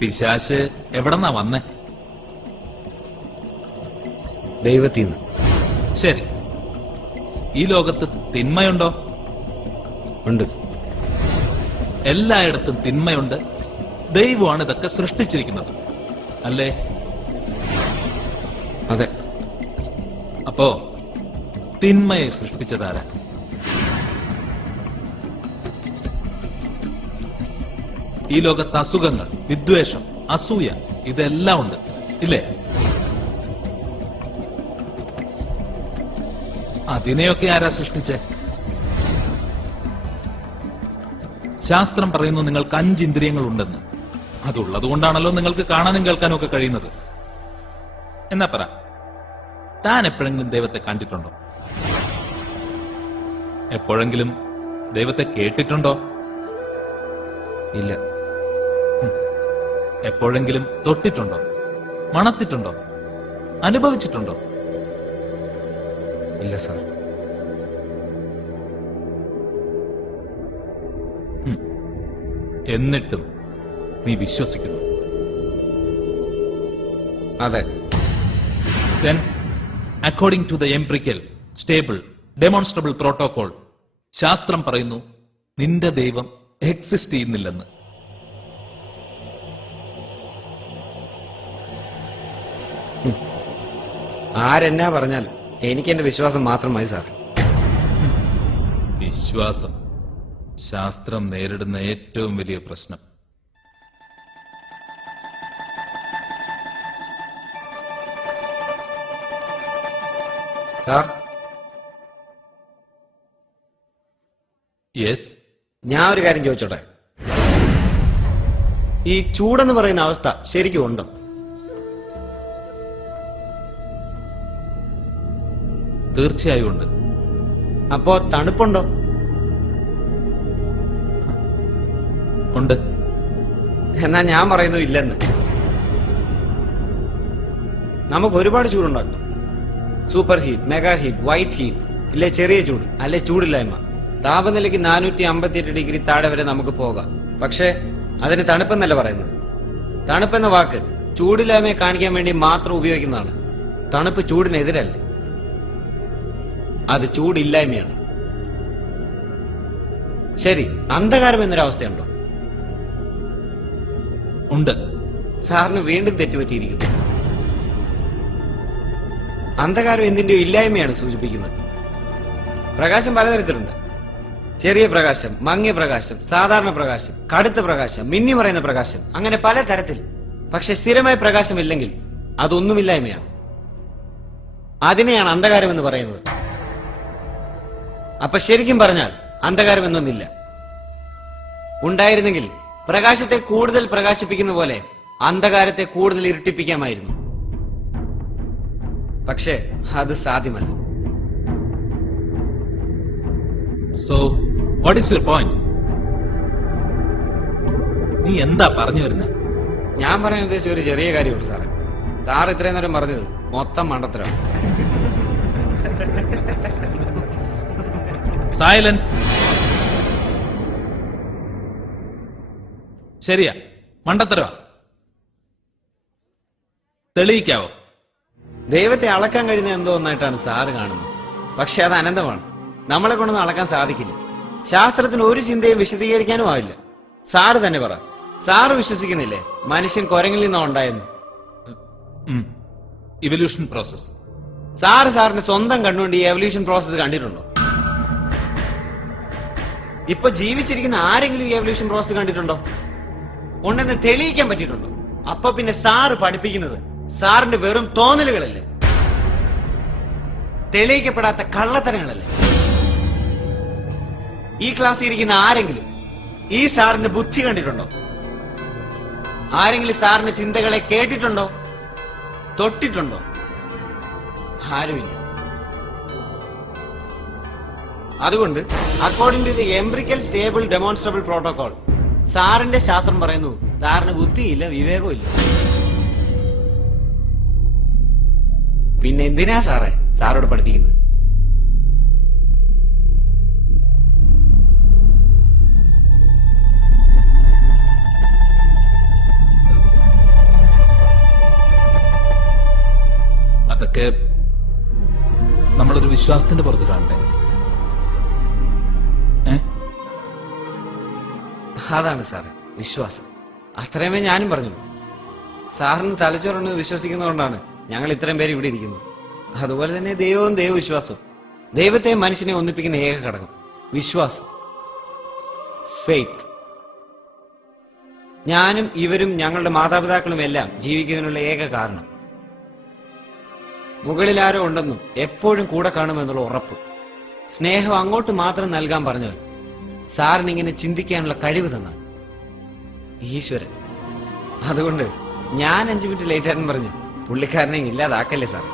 പിശാശ് എവിടെന്നാ വന്നേ? ദൈവത്തിന്ന്. ശരി, ഈ ലോകത്ത് തിന്മയുണ്ടോ? ഉണ്ട്. എല്ലായിടത്തും തിന്മയുണ്ട്. ദൈവമാണ് ഇതൊക്കെ സൃഷ്ടിച്ചിരിക്കുന്നത്, അല്ലേ? അതെ. അപ്പോ തിന്മയെ സൃഷ്ടിച്ചതാരാ? ഈ ലോകത്ത് അസുഖങ്ങൾ, വിദ്വേഷം, അസൂയ ഇതെല്ലാം ഉണ്ട്, ഇല്ലേ? അതിനെയൊക്കെ ആരാ സൃഷ്ടിച്ചേ? ശാസ്ത്രം പറയുന്നു നിങ്ങൾക്ക് 5 ഇന്ദ്രിയങ്ങൾ ഉണ്ടെന്ന്. അതുള്ളത് കൊണ്ടാണല്ലോ നിങ്ങൾക്ക് കാണാനും കേൾക്കാനും ഒക്കെ കഴിയുന്നത്. എന്നാ പറ, താൻ എപ്പോഴെങ്കിലും ദൈവത്തെ കണ്ടിട്ടുണ്ടോ? എപ്പോഴെങ്കിലും ദൈവത്തെ കേട്ടിട്ടുണ്ടോ? ഇല്ല. എപ്പോഴെങ്കിലും തൊട്ടിട്ടുണ്ടോ? മണത്തിട്ടുണ്ടോ? അനുഭവിച്ചിട്ടുണ്ടോ? ഇല്ല സാർ. എന്നിട്ടും നീ വിശ്വസിക്കുന്നു? അതെ. Then, according to the empirical, stable, demonstrable protocol, ശാസ്ത്രം പറയുന്നു നിന്റെ ദൈവം എക്സിസ്റ്റ് ചെയ്യുന്നില്ലെന്ന്. ആരെന്നാ പറഞ്ഞാൽ എനിക്ക് എന്റെ വിശ്വാസം മാത്രം മതി സാർ. വിശ്വാസം ശാസ്ത്രം നേരിടുന്ന ഏറ്റവും വലിയ പ്രശ്നം. സാർ, യെസ്, ഞാൻ ഒരു കാര്യം ചോദിച്ചോട്ടെ. ഈ ചൂടെന്ന് പറയുന്ന അവസ്ഥ ശരിക്കും ഉണ്ടോ? തീർച്ചയായും ഉണ്ട്. അപ്പോ തണുപ്പുണ്ടോ? ഉണ്ട്. എന്നാ ഞാൻ പറയുന്നു ഇല്ലെന്ന്. നമുക്ക് ഒരുപാട് ചൂടുണ്ടാക്കാം. Super heat, mega heat, white heat, ഇല്ലേ ചെറിയ ചൂട്, അല്ലെ ചൂടില്ലായ്മ. താപനിലയ്ക്ക് 458 ഡിഗ്രി താഴെ വരെ നമുക്ക് പോകാം. പക്ഷേ അതിന് തണുപ്പെന്നല്ല പറയുന്നത്. തണുപ്പെന്ന വാക്ക് ചൂടില്ലായ്മയെ കാണിക്കാൻ വേണ്ടി മാത്രം ഉപയോഗിക്കുന്നതാണ്. തണുപ്പ് ചൂടിനെതിരല്ല, അത് ചൂടില്ലായ്മയാണ്. ശരി, അന്ധകാരം എന്നൊരവസ്ഥയുണ്ടോ? ഉണ്ട്. സാറിന് വീണ്ടും തെറ്റുപറ്റിയിരിക്കുന്നു. അന്ധകാരം എന്തിന്റെയോ ഇല്ലായ്മയാണ് സൂചിപ്പിക്കുന്നത്. പ്രകാശം പലതരത്തിലുണ്ട്. ചെറിയ പ്രകാശം, മങ്ങിയ പ്രകാശം, സാധാരണ പ്രകാശം, കടുത്ത പ്രകാശം, മിന്നി പറയുന്ന പ്രകാശം, അങ്ങനെ പല തരത്തിൽ. പക്ഷെ സ്ഥിരമായ പ്രകാശമില്ലെങ്കിൽ അതൊന്നുമില്ലായ്മയാണ്. അതിനെയാണ് അന്ധകാരം എന്ന് പറയുന്നത്. അപ്പൊ ശരിക്കും പറഞ്ഞാൽ അന്ധകാരം എന്നൊന്നില്ല. ഉണ്ടായിരുന്നെങ്കിൽ പ്രകാശത്തെ കൂടുതൽ പ്രകാശിപ്പിക്കുന്ന പോലെ അന്ധകാരത്തെ കൂടുതൽ ഇരുട്ടിപ്പിക്കാമായിരുന്നു. പക്ഷേ അത് സാധ്യമല്ല. So what is your point? നീ എന്താ പറഞ്ഞു വരുന്നത്? ഞാൻ പറയാൻ ഉദ്ദേശിച്ച ഒരു ചെറിയ കാര്യമുള്ളൂ സാറേ. സാർ ഇത്രയും നേരം പറഞ്ഞത് മൊത്തം മണ്ടത്തരാണ്. സൈലൻസ്. ശരിയാ, മണ്ടത്തരവാ. തെളിയിക്കാവോ? ദൈവത്തെ അളക്കാൻ കഴിയുന്ന എന്തോ ഒന്നായിട്ടാണ് സാറ് കാണുന്നത്. പക്ഷെ അത് അനന്തമാണ്. നമ്മളെ കൊണ്ടൊന്നും അളക്കാൻ സാധിക്കില്ല. ശാസ്ത്രത്തിന് ഒരു ചിന്തയും വിശദീകരിക്കാനും ആവില്ല. സാറ് തന്നെ പറ, സാറ് വിശ്വസിക്കുന്നില്ലേ മനുഷ്യൻ കുരങ്ങിൽ നിന്നോ ഉണ്ടായെന്ന്? Evolution process. സാറിന്റെ സ്വന്തം കണ്ണുകൊണ്ട് ഈ എവല്യൂഷൻ പ്രോസസ് കണ്ടിട്ടുണ്ടോ? ഇപ്പൊ ജീവിച്ചിരിക്കുന്ന ആരെങ്കിലും ഈ എവല്യൂഷൻ പ്രോസസ് കണ്ടിട്ടുണ്ടോ? ഉണ്ടെന്ന് തെളിയിക്കാൻ പറ്റിയിട്ടുണ്ടോ? അപ്പൊ പിന്നെ സാറ് പഠിപ്പിക്കുന്നത് സാറിന്റെ വെറും തോന്നലുകളല്ലേ, തെളിയിക്കപ്പെടാത്ത കള്ളത്തരങ്ങളല്ലേ? ഈ ക്ലാസ്സിൽ ഇരിക്കുന്ന ആരെങ്കിലും ഈ സാറിന്റെ ബുദ്ധി കണ്ടിട്ടുണ്ടോ? ആരെങ്കിലും സാറിന്റെ ചിന്തകളെ കേട്ടിട്ടുണ്ടോ? തൊട്ടിട്ടുണ്ടോ? ആരുമില്ല. അതുകൊണ്ട് according to the empirical stable demonstrable protocol, സാറിന്റെ ശാസ്ത്രം പറയുന്നു സാറിന് ബുദ്ധിയില്ല, വിവേകവും ഇല്ല. പിന്നെ എന്തിനാ സാറേ സാറോട് പഠിപ്പിക്കുന്നത്? നമ്മളൊരു വിശ്വാസത്തിന്റെ പുറത്ത് കാണണ്ടേ? അതാണ് സാറ് വിശ്വാസം. അത്രയുമേ ഞാനും പറഞ്ഞുള്ളൂ. സാറിന് തലച്ചോറുണ്ടെന്ന് വിശ്വസിക്കുന്നതുകൊണ്ടാണ് ഞങ്ങൾ ഇത്രയും പേര് ഇവിടെ ഇരിക്കുന്നത്. അതുപോലെ തന്നെ ദൈവവും ദൈവവിശ്വാസവും. ദൈവത്തെ മനുഷ്യനെ ഒന്നിപ്പിക്കുന്ന ഏക ഘടകം വിശ്വാസം, ഫെയ്ത്ത്. ഞാനും ഇവരും ഞങ്ങളുടെ മാതാപിതാക്കളും എല്ലാം ജീവിക്കുന്നതിനുള്ള ഏക കാരണം മുകളിൽ ആരോ ഉണ്ടെന്നും എപ്പോഴും കൂടെ കാണുമെന്നുള്ള ഉറപ്പ്. സ്നേഹം അങ്ങോട്ട് മാത്രം നൽകാൻ പറഞ്ഞവൻ സാറിന് ഇങ്ങനെ ചിന്തിക്കാനുള്ള കഴിവ് തന്ന ഈശ്വരൻ. അതുകൊണ്ട് ഞാൻ 5 മിനിറ്റ് ലേറ്റ് ആയെന്ന് പറഞ്ഞ് പുള്ളിക്കാരനെ ഇല്ലാതാക്കല്ലേ സാർ.